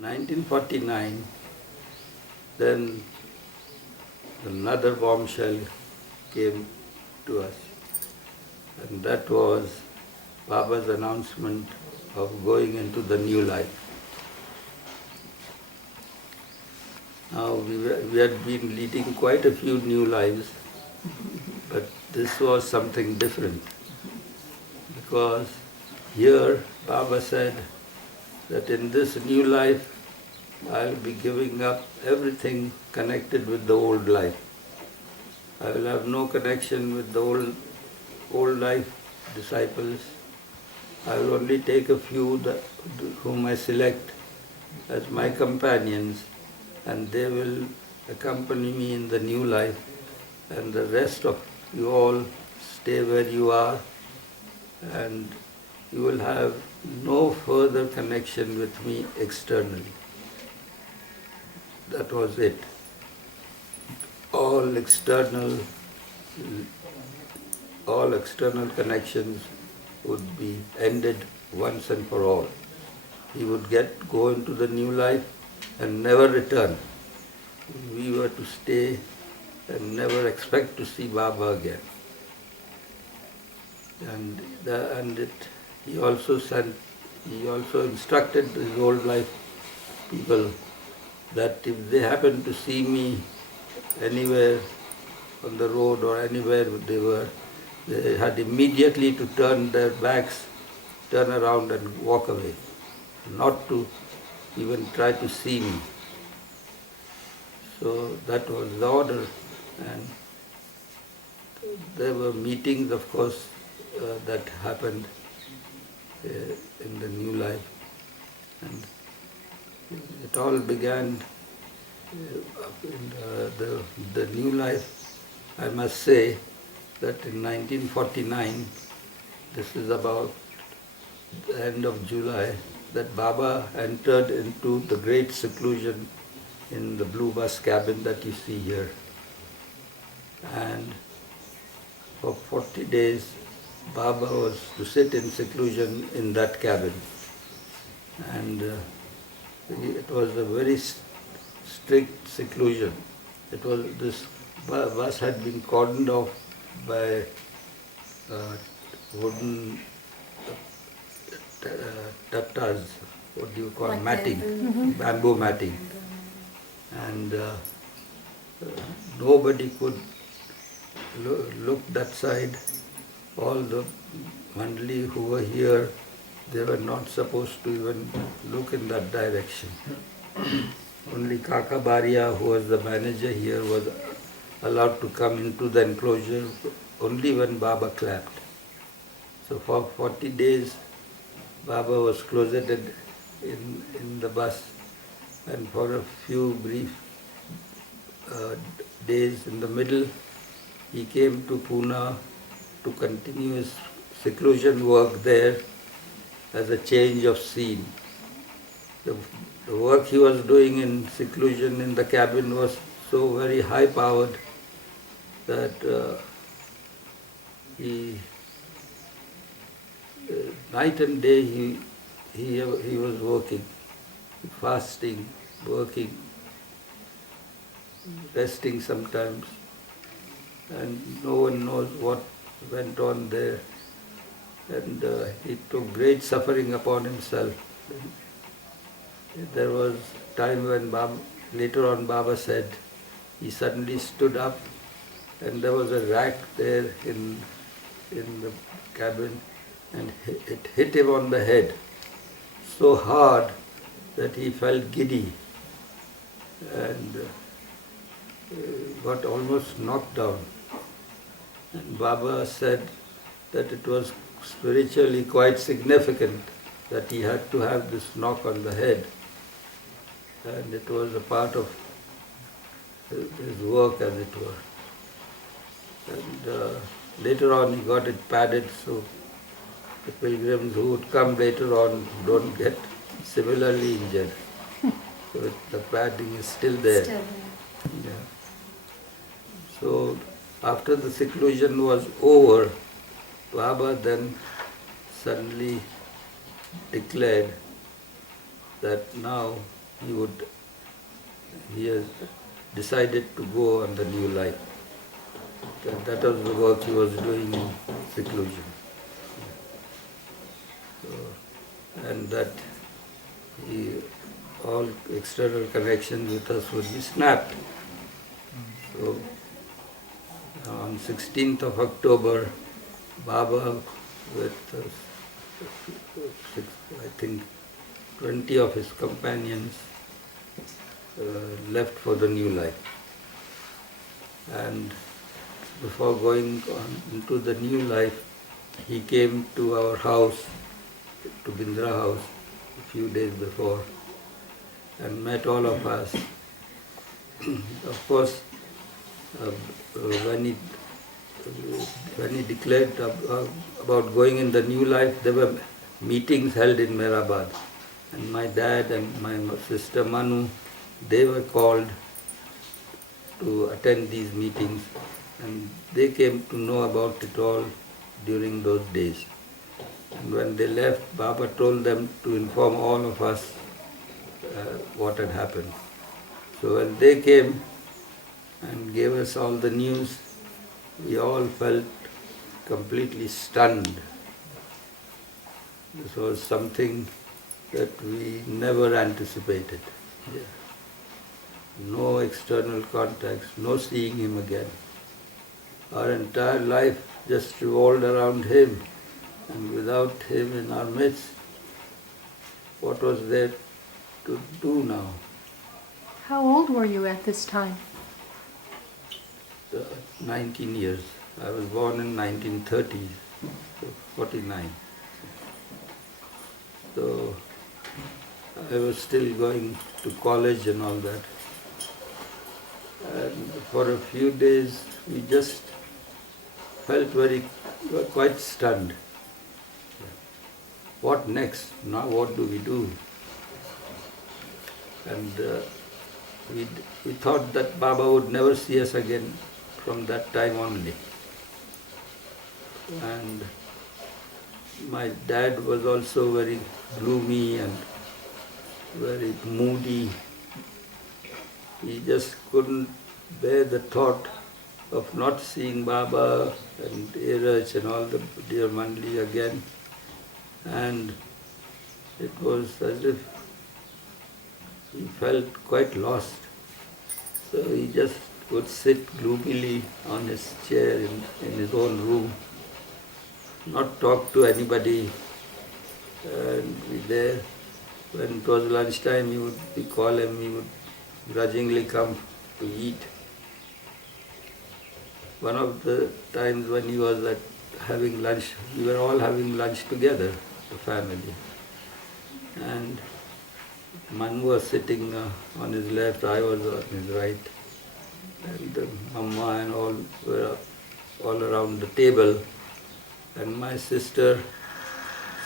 1949, then another bombshell came to us, and that was Baba's announcement of going into the new life. Now, we had been leading quite a few new lives, but this was something different, because here Baba said that in this new life, I'll be giving up everything connected with the old life. I will have no connection with the old life disciples. I will only take a few whom I select as my companions, and they will accompany me in the new life, and the rest of you all stay where you are, and you will have no further connection with me externally. That was it. All external connections would be ended once and for all. He would go into the new life and never return. We were to stay and never expect to see Baba again. He also instructed his old life people that if they happen to see me anywhere on the road or anywhere they had immediately to turn their backs, turn around and walk away, not to even try to see me. So that was the order, and there were meetings, of course, that happened in the new life, and it all began in the new life. I must say that in 1949, this is about the end of July, that Baba entered into the great seclusion in the blue bus cabin that you see here. And for 40 days, Baba was to sit in seclusion in that cabin. And it was a very strict seclusion. This bus had been cordoned off by wooden tattas, what do you call, matting, bamboo matting. And nobody could look that side. All the mandali who were here, they were not supposed to even look in that direction. Only Kaka Baria, who was the manager here, was allowed to come into the enclosure only when Baba clapped. So for 40 days, Baba was closeted in the bus, and for a few brief days in the middle, he came to Pune to continue his seclusion work there as a change of scene. The work he was doing in seclusion in the cabin was so very high-powered that night and day he was working, fasting, working, resting sometimes, and no one knows what went on there. And he took great suffering upon himself. There was time when later on Baba said, he suddenly stood up and there was a rack there in the cabin, and it hit him on the head so hard that he felt giddy and got almost knocked down. And Baba said that it was spiritually quite significant that he had to have this knock on the head, and it was a part of his work, as it were. And later on he got it padded, so the pilgrims who would come later on don't get similarly injured. So the padding is still there. Yeah. So after the seclusion was over, Baba then suddenly declared that now he would, he has decided to go on the new life. That was the work he was doing in seclusion. So, and that he, all external connections with us would be snapped. So on 16th of October, Baba with I think 20 of his companions left for the new life. And before going on into the new life, he came to our house, to Bindra house, a few days before, and met all of us. Of course, when he declared about going in the new life, there were meetings held in Meherwan, and my dad and my sister Manu, they were called to attend these meetings, and they came to know about it all during those days. And when they left, Baba told them to inform all of us what had happened. So when they came and gave us all the news, we all felt completely stunned. This was something that we never anticipated. Yeah. No external contacts, no seeing him again. Our entire life just revolved around him, and without him in our midst, what was there to do now? How old were you at this time? 19 years. I was born in 1930, so 49. So I was still going to college and all that. And for a few days we just felt quite stunned. What next? Now what do we do? And we thought that Baba would never see us again from that time only. And my dad was also very gloomy and very moody. He just couldn't bear the thought of not seeing Baba and Iraj and all the dear Mandli again. And it was as if he felt quite lost. So he just would sit gloomily on his chair in his own room, not talk to anybody, and be there. When it was lunchtime, we call him, he would grudgingly come to eat. One of the times when he was having lunch, we were all having lunch together, the family. And Manu was sitting on his left, I was on his right. And Mama and all were all around the table. And my sister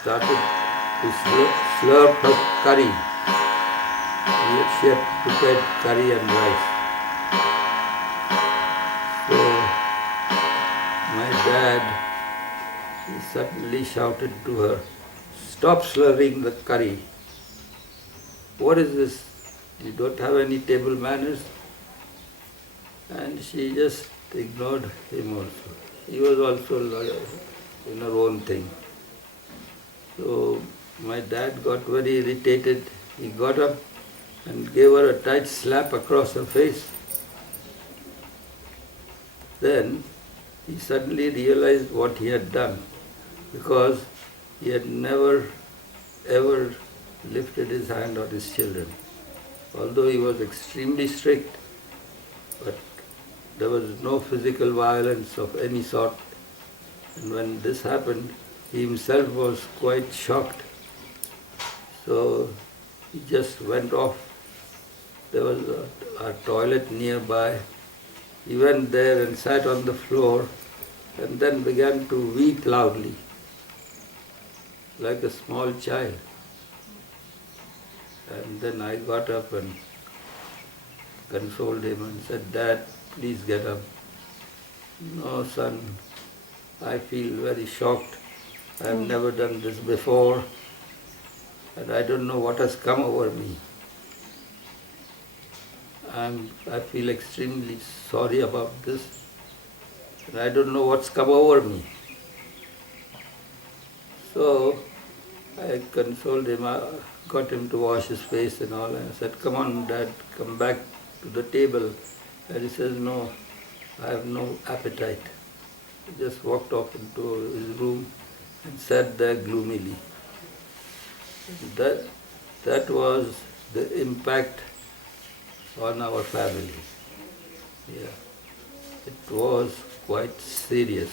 started to slurp her curry. She had prepared curry and rice. So my dad, he suddenly shouted to her, "Stop slurring the curry. What is this? You don't have any table manners?" And she just ignored him also. He was also in her own thing. So my dad got very irritated. He got up and gave her a tight slap across her face. Then he suddenly realized what he had done, because he had never ever lifted his hand on his children. Although he was extremely strict, but there was no physical violence of any sort. And when this happened, he himself was quite shocked. So he just went off. There was a toilet nearby. He went there and sat on the floor and then began to weep loudly, like a small child. And then I got up and consoled him and said, "Dad, please get up." "No, son, I feel very shocked. I have never done this before, and I don't know what has come over me." I feel extremely sorry about this. And I don't know what's come over me. So I consoled him, I got him to wash his face and all, and I said, "Come on, Dad, come back to the table." And he says, "No, I have no appetite." He just walked off into his room and sat there gloomily. That, that was the impact on our family. Yeah, it was quite serious.